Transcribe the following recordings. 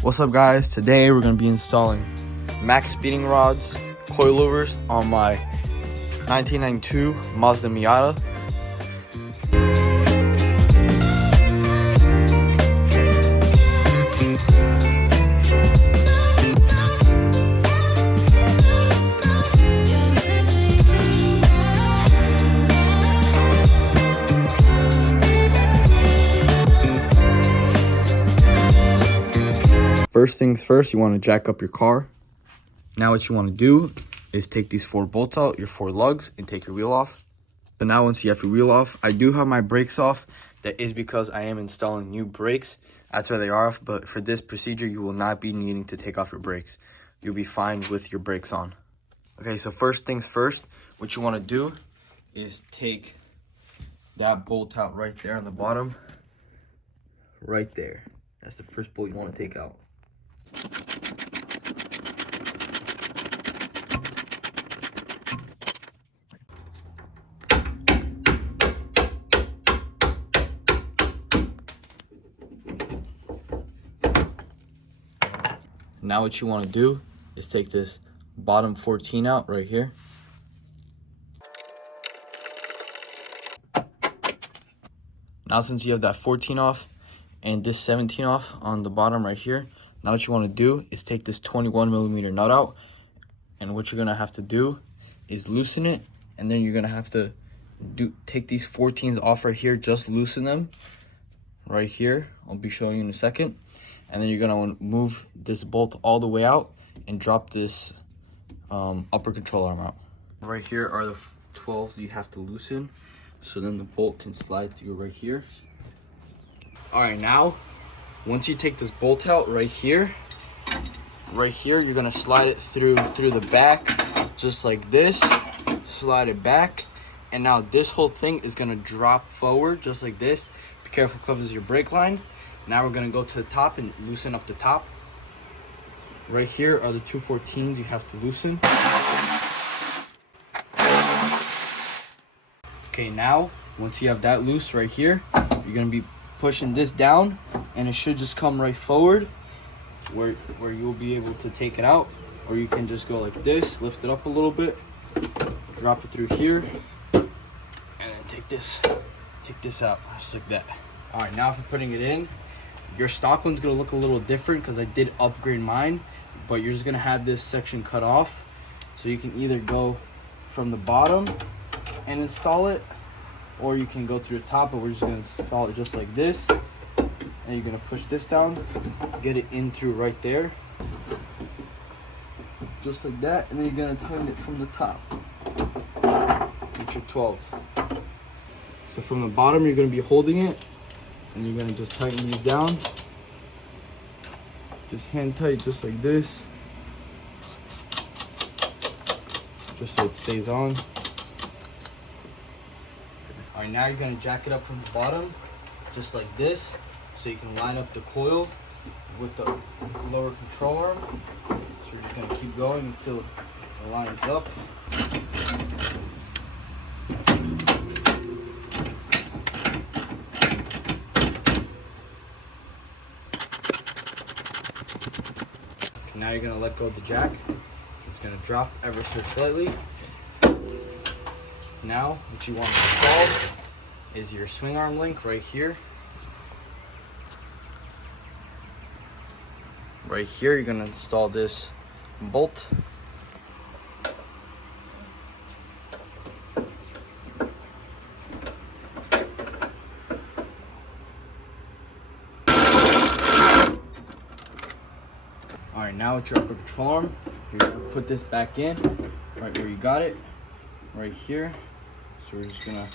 What's up, guys? Today we're going to be installing Maxpeedingrods coilovers on my 1992 Mazda Miata. First things first, you want to jack up your car. Now what you want to do is take these 4 bolts out, your 4 lugs, and take your wheel off. So now once you have your wheel off, I do have my brakes off. That is because I am installing new brakes. That's why they are off, but for this procedure, you will not be needing to take off your brakes. You'll be fine with your brakes on. Okay, so first things first, what you want to do is take that bolt out right there on the bottom. Right there. That's the first bolt you want to take out. Now what you want to do is take this bottom 14 out right here. Now since you have that 14 off and this 17 off on the bottom right here, now what you want to do is take this 21mm nut out, and what you're going to have to do is loosen it, and then you're going to have to take these 14s off right here, just loosen them right here. I'll be showing you in a second. And then you're going to move this bolt all the way out and drop this upper control arm out. Right here are the 12s you have to loosen, so then the bolt can slide through right here. All right, now once you take this bolt out right here, you're gonna slide it through the back, just like this. Slide it back, and now this whole thing is gonna drop forward, just like this. Be careful, covers your brake line. Now we're gonna go to the top and loosen up the top. Right here are the 2 14s you have to loosen. Okay, now once you have that loose right here, you're gonna be pushing this down, and it should just come right forward where you'll be able to take it out, or you can just go like this, lift it up a little bit, drop it through here, and then take this out just like that. All right, now for putting it in, your stock one's gonna look a little different because I did upgrade mine, but you're just gonna have this section cut off, so you can either go from the bottom and install it, or you can go through the top, but we're just gonna install it just like this. And you're gonna push this down, get it in through right there, just like that, and then you're gonna tighten it from the top with your 12s. So from the bottom, you're gonna be holding it, and you're gonna just tighten these down, just hand tight, just like this, just so it stays on. All right, now you're gonna jack it up from the bottom, just like this, so you can line up the coil with the lower control arm. So you're just gonna keep going until it lines up. Okay, now you're gonna let go of the jack. It's gonna drop ever so slightly. Now, what you want to install is your swing arm link right here. Right here, you're going to install this bolt. All right, now with your upper control arm, you're going to put this back in right where you got it, right here. So we're just gonna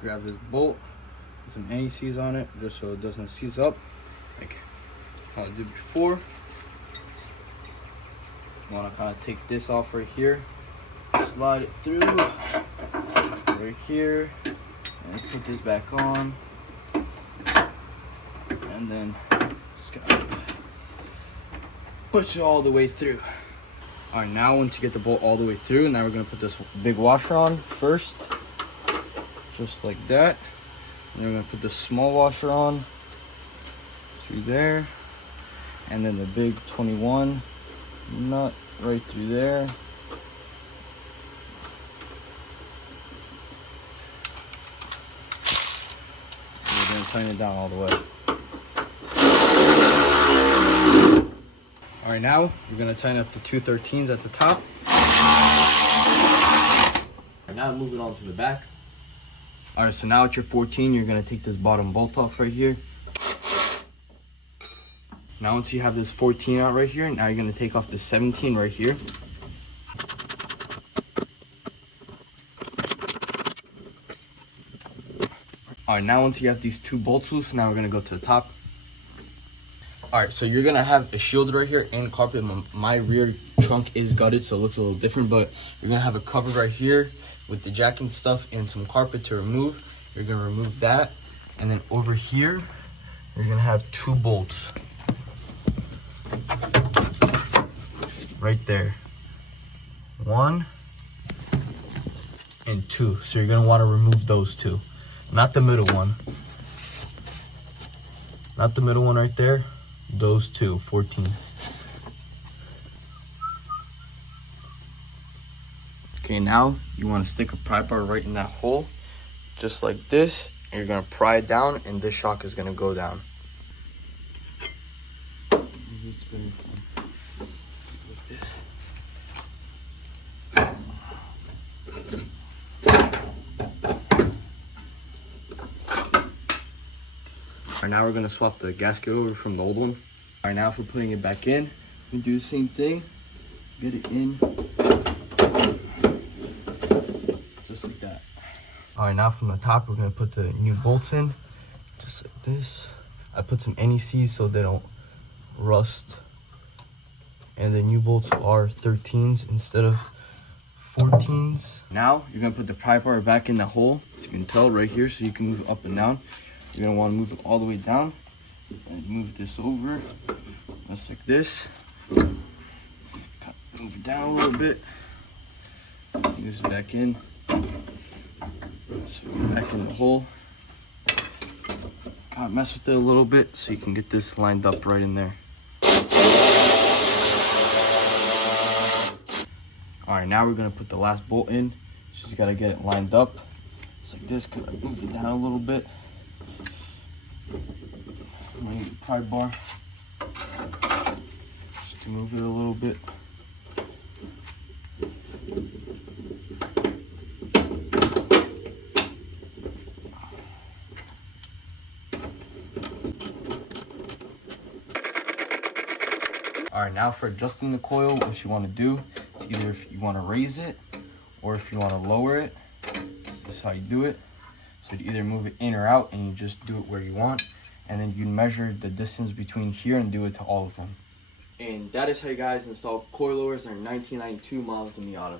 grab this bolt, put some NECs on it, just so it doesn't seize up like how I did before. You wanna kind of take this off right here, slide it through right here, and put this back on, and then just kind of push it all the way through. All right, now once you get the bolt all the way through, now we're gonna put this big washer on first, just like that. And then we're gonna put the small washer on through there. and then the big 21 nut right through there. And we're gonna tighten it down all the way. All right, now we're gonna tighten up the 213s at the top. And now move it on to the back. All right, so now at your 14, you're gonna take this bottom bolt off right here. Now once you have this 14 out right here, now you're gonna take off the 17 right here. All right, now once you have these two bolts loose, now we're gonna go to the top. All right, so you're gonna have a shield right here and carpet. My rear trunk is gutted, so it looks a little different, but you're gonna have a cover right here with the jack and stuff and some carpet to remove. You're gonna remove that. And then over here, you're gonna have two bolts. Right there. 1 and 2. So you're gonna wanna remove those two. Not the middle one. Not the middle one right there. Those two 14s. Okay, now you want to stick a pry bar right in that hole, just like this. And you're gonna pry it down, and this shock is gonna go down. Like this. All right, now we're gonna swap the gasket over from the old one. All right, now for putting it back in, we do the same thing. Get it in, just like that. All right, now from the top, we're gonna put the new bolts in, just like this. I put some NECs so they don't rust. And the new bolts are 13s instead of 14s. Now you're gonna put the pry bar back in the hole, as you can tell right here, so you can move it up and down. You're gonna wanna move it all the way down and move this over, just like this. Move it down a little bit. Use it back in. So back in the hole. Gotta mess with it a little bit so you can get this lined up right in there. All right, now we're gonna put the last bolt in. Just gotta get it lined up. Just like this, gotta move it down a little bit. I'm gonna use the pry bar just to move it a little bit. All right, now for adjusting the coil, what you want to do is either if you want to raise it or if you want to lower it. This is how you do it. So you either move it in or out, and you just do it where you want, and then you measure the distance between here and do it to all of them. And that is how you guys install coilovers in 1992 Mazda Miata.